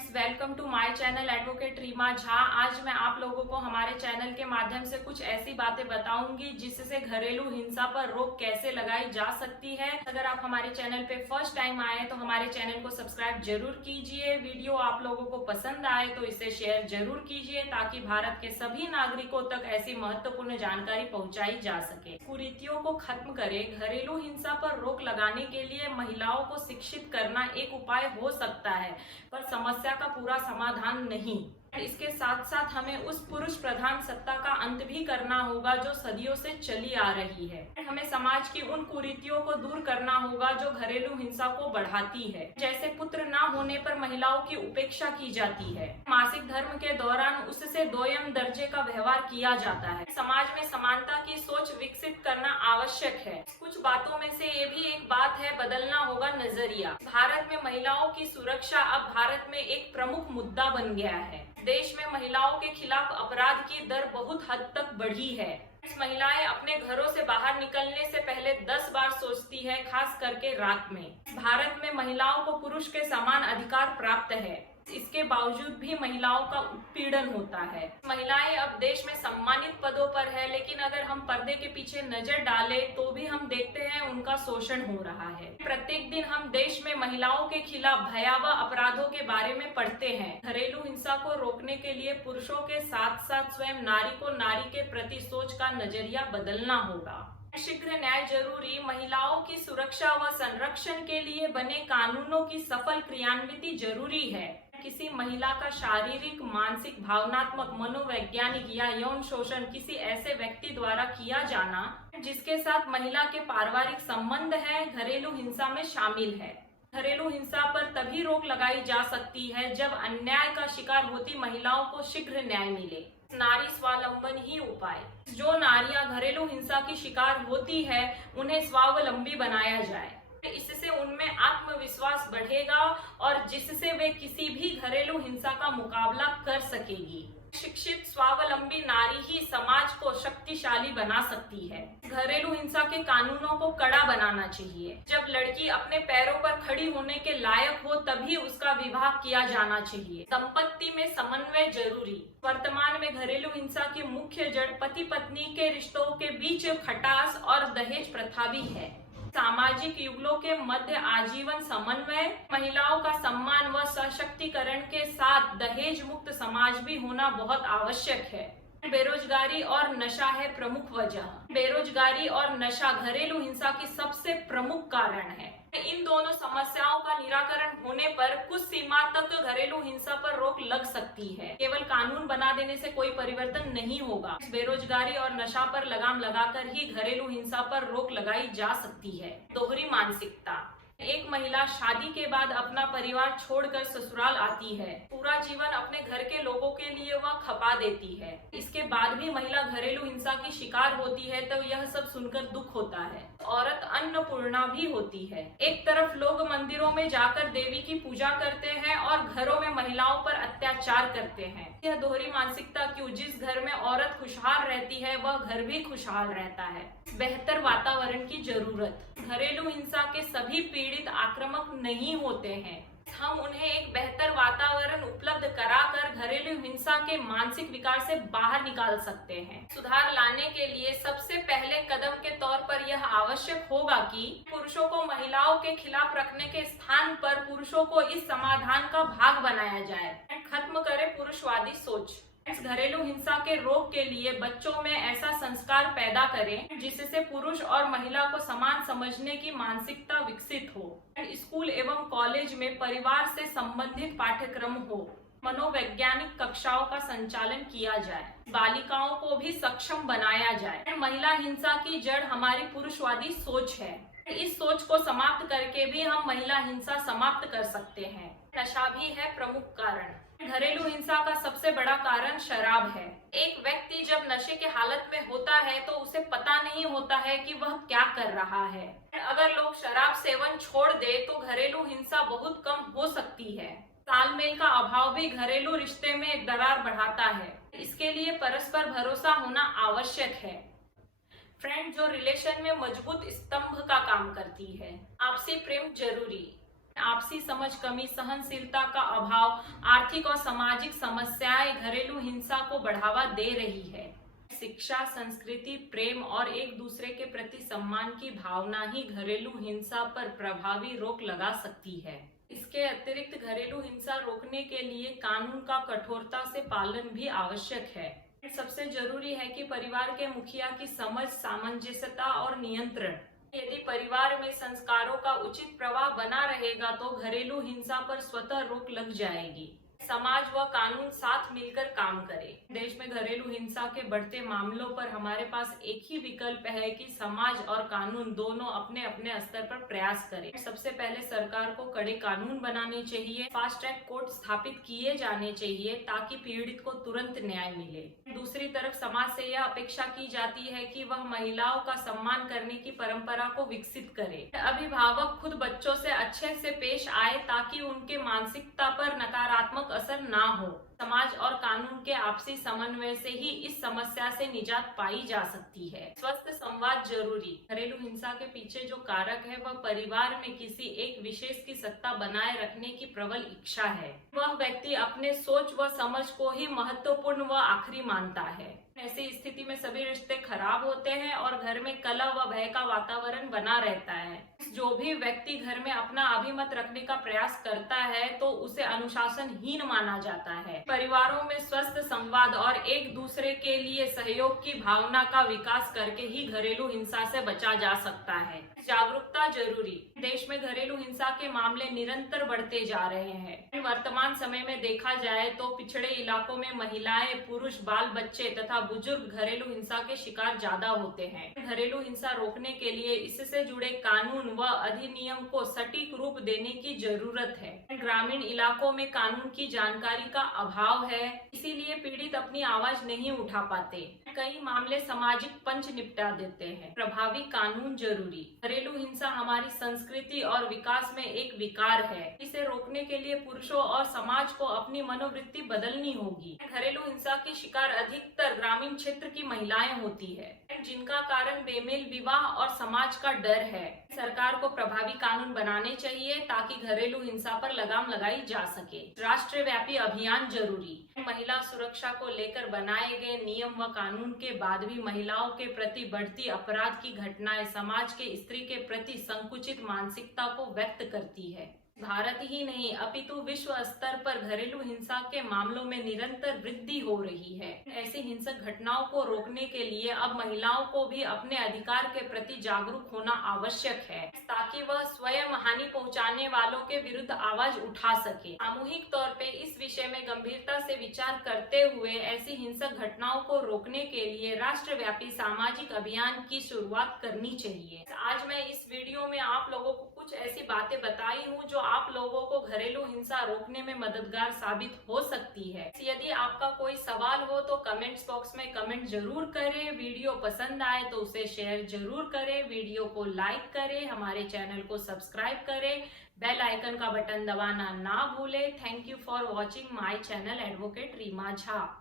Friends, welcome to my channel advocate Reema Jha. आज मैं आप लोगों को हमारे चैनल के माध्यम से कुछ ऐसी बातें बताऊंगी जिससे घरेलू हिंसा पर रोक कैसे लगाई जा सकती है। अगर आप हमारे चैनल पे फर्स्ट टाइम आए तो हमारे चैनल को सब्सक्राइब जरूर कीजिए। वीडियो आप लोगों को पसंद आए तो इसे शेयर जरूर कीजिए ताकि भारत के सभी नागरिकों तक ऐसी महत्वपूर्ण जानकारी पहुंचाई जा सके। कुरीतियों को खत्म करें। घरेलू हिंसा पर रोक लगाने के लिए महिलाओं को शिक्षित करना एक उपाय हो सकता है, पर समस्या का पूरा समाधान नहीं। इसके साथ साथ हमें उस पुरुष प्रधान सत्ता का अंत भी करना होगा जो सदियों से चली आ रही है। हमें समाज की उन कुरीतियों को दूर करना होगा जो घरेलू हिंसा को बढ़ाती है, जैसे पुत्र ना होने पर महिलाओं की उपेक्षा की जाती है, मासिक धर्म के दौरान उससे दोयम दर्जे का व्यवहार किया जाता है। समाज में समानता की सोच विकसित करना आवश्यक है। कुछ बातों में से ये भी एक बात है, बदलना होगा नजरिया। भारत में महिलाओं की सुरक्षा अब भारत में एक प्रमुख मुद्दा बन गया है। देश में महिलाओं के खिलाफ अपराध की दर बहुत हद तक बढ़ी है। महिलाएं अपने घरों से बाहर निकलने से पहले 10 बार सोचती है, खास करके रात में। भारत में महिलाओं को पुरुष के समान अधिकार प्राप्त है, इसके बावजूद भी महिलाओं का उत्पीड़न होता है। महिलाएं अब देश में सम्मानित पदों पर है, लेकिन अगर हम पर्दे के पीछे नजर डालें तो भी हम देखते हैं उनका शोषण हो रहा है। प्रत्येक दिन हम देश में महिलाओं के खिलाफ भयावह अपराधों के बारे में पढ़ते हैं। घरेलू हिंसा को रोकने के लिए पुरुषों के साथ साथ स्वयं नारी को नारी के प्रति सोच का नजरिया बदलना होगा। शीघ्र न्याय जरूरी। महिलाओं की सुरक्षा व संरक्षण के लिए बने कानूनों की सफल क्रियान्विति जरूरी है। किसी महिला का शारीरिक, मानसिक, भावनात्मक, मनोवैज्ञानिक या यौन शोषण किसी ऐसे व्यक्ति द्वारा किया जाना जिसके साथ महिला के पारिवारिक संबंध है, घरेलू हिंसा में शामिल है। घरेलू हिंसा पर तभी रोक लगाई जा सकती है जब अन्याय का शिकार होती महिलाओं को शीघ्र न्याय मिले। नारी स्वावलंबन ही उपाय। जो नारियां घरेलू हिंसा की शिकार होती है उन्हें स्वावलंबी बनाया जाए। इससे उनमें आत्मविश्वास बढ़ेगा और जिससे वे किसी भी घरेलू हिंसा का मुकाबला कर सकेगी। शिक्षित स्वावलंबी नारी ही समाज को शक्तिशाली बना सकती है। घरेलू हिंसा के कानूनों को कड़ा बनाना चाहिए। जब लड़की अपने पैरों पर खड़ी होने के लायक हो तभी उसका विवाह किया जाना चाहिए। संपत्ति में समन्वय जरूरी। वर्तमान में घरेलू हिंसा की मुख्य जड़ पति पत्नी के रिश्तों के बीच खटास और दहेज प्रथा भी है। सामाजिक युगलों के मध्य आजीवन समन्वय, महिलाओं का सम्मान व सशक्तिकरण के साथ दहेज मुक्त समाज भी होना बहुत आवश्यक है। बेरोजगारी और नशा है प्रमुख वजह। बेरोजगारी और नशा घरेलू हिंसा की सबसे प्रमुख कारण है। इन दोनों समस्याओं का निराकरण होने पर कुछ सीमा तक घरेलू हिंसा पर रोक लग सकती है। केवल कानून बना देने से कोई परिवर्तन नहीं होगा। बेरोजगारी और नशा पर लगाम लगाकर ही घरेलू हिंसा पर रोक लगाई जा सकती है। दोहरी मानसिकता। एक महिला शादी के बाद अपना परिवार छोड़कर ससुराल आती है। पूरा जीवन अपने घर के लोगों के लिए वह खपा देती है। इसके बाद भी महिला घरेलू हिंसा की शिकार होती है तो यह सब सुनकर दुख होता है। औरत अन्नपूर्णा भी होती है। एक तरफ लोग मंदिरों में जाकर देवी की पूजा करते हैं और घरों में महिलाओं पर अत्याचार करते हैं। यह दोहरी मानसिकता क्यों? जिस घर में औरत खुशहाल रहती है वह घर भी खुशहाल रहता है। बेहतर वातावरण की जरूरत। घरेलू हिंसा के सभी पीड़ित आक्रामक नहीं होते हैं। हम उन्हें एक बेहतर वातावरण उपलब्ध कराकर घरेलू हिंसा के मानसिक विकार से बाहर निकाल सकते हैं। सुधार लाने के लिए सबसे पहले कदम के तौर पर यह आवश्यक होगा कि पुरुषों को महिलाओं के खिलाफ रखने के स्थान पर पुरुषों को इस समाधान का भाग बनाया जाए। खत्म करें पुरुषवादी सोच। घरेलू हिंसा के रोक के लिए बच्चों में ऐसा संस्कार पैदा करें जिससे पुरुष और महिला को समान समझने की मानसिकता विकसित हो। स्कूल एवं कॉलेज में परिवार से संबंधित पाठ्यक्रम हो। मनोवैज्ञानिक कक्षाओं का संचालन किया जाए। बालिकाओं को भी सक्षम बनाया जाए। महिला हिंसा की जड़ हमारी पुरुषवादी सोच है। इस सोच को समाप्त करके भी हम महिला हिंसा समाप्त कर सकते हैं। नशा भी है प्रमुख कारण। घरेलू हिंसा का सबसे बड़ा कारण शराब है। एक व्यक्ति जब नशे के हालत में होता है तो उसे पता नहीं होता है कि वह क्या कर रहा है। अगर लोग शराब सेवन छोड़ दे तो घरेलू हिंसा बहुत कम हो सकती है। तालमेल का अभाव भी घरेलू रिश्ते में दरार बढ़ाता है। इसके लिए परस्पर भरोसा होना आवश्यक है। फ्रेंड जो रिलेशन में मजबूत स्तंभ का काम करती है। आपसी प्रेम जरूरी। आपसी समझ कमी, सहनशीलता का अभाव, आर्थिक और सामाजिक समस्याएं घरेलू हिंसा को बढ़ावा दे रही है। शिक्षा, संस्कृति, प्रेम और एक दूसरे के प्रति सम्मान की भावना ही घरेलू हिंसा पर प्रभावी रोक लगा सकती है। इसके अतिरिक्त घरेलू हिंसा रोकने के लिए कानून का कठोरता से पालन भी आवश्यक है। सबसे जरूरी है कि परिवार के मुखिया की समझ, सामंजस्यता और नियंत्रण। यदि परिवार में संस्कारों का उचित प्रवाह बना रहेगा तो घरेलू हिंसा पर स्वतः रोक लग जाएगी। समाज व कानून साथ मिलकर काम करें। देश में घरेलू हिंसा के बढ़ते मामलों पर हमारे पास एक ही विकल्प है कि समाज और कानून दोनों अपने अपने स्तर पर प्रयास करें। सबसे पहले सरकार को कड़े कानून बनाने चाहिए, फास्ट ट्रैक कोर्ट स्थापित किए जाने चाहिए ताकि पीड़ित को तुरंत न्याय मिले। दूसरी तरफ समाज से यह अपेक्षा की जाती है कि वह महिलाओं का सम्मान करने की परंपरा को विकसित करे। अभिभावक खुद बच्चों से अच्छे से पेश आए ताकि उनके मानसिकता पर नकारात्मक असर ना हो। समाज और कानून के आपसी समन्वय से ही इस समस्या से निजात पाई जा सकती है। स्वस्थ संवाद जरूरी। घरेलू हिंसा के पीछे जो कारक है वह परिवार में किसी एक विशेष की सत्ता बनाए रखने की प्रबल इच्छा है। वह व्यक्ति अपने सोच व समझ को ही महत्वपूर्ण व आखिरी मानता है। ऐसी स्थिति में सभी रिश्ते खराब होते हैं और घर में कलह व भय का वातावरण बना रहता है। जो भी व्यक्ति घर में अपना अभिमत रखने का प्रयास करता है तो उसे अनुशासनहीन माना जाता है। परिवारों में स्वस्थ संवाद और एक दूसरे के लिए सहयोग की भावना का विकास करके ही घरेलू हिंसा से बचा जा सकता है। जागरूकता जरूरी। देश में घरेलू हिंसा के मामले निरंतर बढ़ते जा रहे हैं। वर्तमान समय में देखा जाए तो पिछड़े इलाकों में महिलाएं, पुरुष, बाल बच्चे तथा बुजुर्ग घरेलू हिंसा के शिकार ज्यादा होते हैं। घरेलू हिंसा रोकने के लिए इससे जुड़े कानून व अधिनियम को सटीक रूप देने की जरूरत है। ग्रामीण इलाकों में कानून की जानकारी का अभाव है, इसीलिए पीड़ित अपनी आवाज नहीं उठा पाते। कई मामले सामाजिक पंच निपटा देते हैं। प्रभावी कानून जरूरी। घरेलू हिंसा हमारी संस्कृति और विकास में एक विकार है। इसे रोकने के लिए पुरुषों और समाज को अपनी मनोवृत्ति बदलनी होगी। घरेलू हिंसा की शिकार अधिकतर ग्रामीण क्षेत्र की महिलाएं होती है, जिनका कारण बेमेल विवाह और समाज का डर है। सरकार को प्रभावी कानून बनाने चाहिए ताकि घरेलू हिंसा पर लगाम लगाई जा सके। राष्ट्रव्यापी अभियान जरूरी। महिला सुरक्षा को लेकर बनाए गए नियम व कानून के बाद भी महिलाओं के प्रति बढ़ती अपराध की घटनाएं समाज के स्त्री के प्रति संकुचित मानसिकता को व्यक्त करती है। भारत ही नहीं अपितु विश्व स्तर पर घरेलू हिंसा के मामलों में निरंतर वृद्धि हो रही है। ऐसी हिंसक घटनाओं को रोकने के लिए अब महिलाओं को भी अपने अधिकार के प्रति जागरूक होना आवश्यक है ताकि वह स्वयं हानि पहुंचाने वालों के विरुद्ध आवाज उठा सके। सामूहिक तौर पे इस विषय में गंभीरता से विचार करते हुए ऐसी हिंसक घटनाओं को रोकने के लिए राष्ट्रव्यापी सामाजिक अभियान की शुरुआत करनी चाहिए। आज मैं इस वीडियो में आप लोगों को कुछ ऐसी बातें बताई हूँ जो आप लोगों को घरेलू हिंसा रोकने में मददगार साबित हो सकती है। यदि आपका कोई सवाल हो तो कमेंट्स बॉक्स में कमेंट जरूर करें। वीडियो पसंद आए तो उसे शेयर जरूर करें। वीडियो को लाइक करें, हमारे चैनल को सब्सक्राइब करें, बेल आइकन का बटन दबाना ना भूलें। Thank you for watching my channel advocate Reema Jha.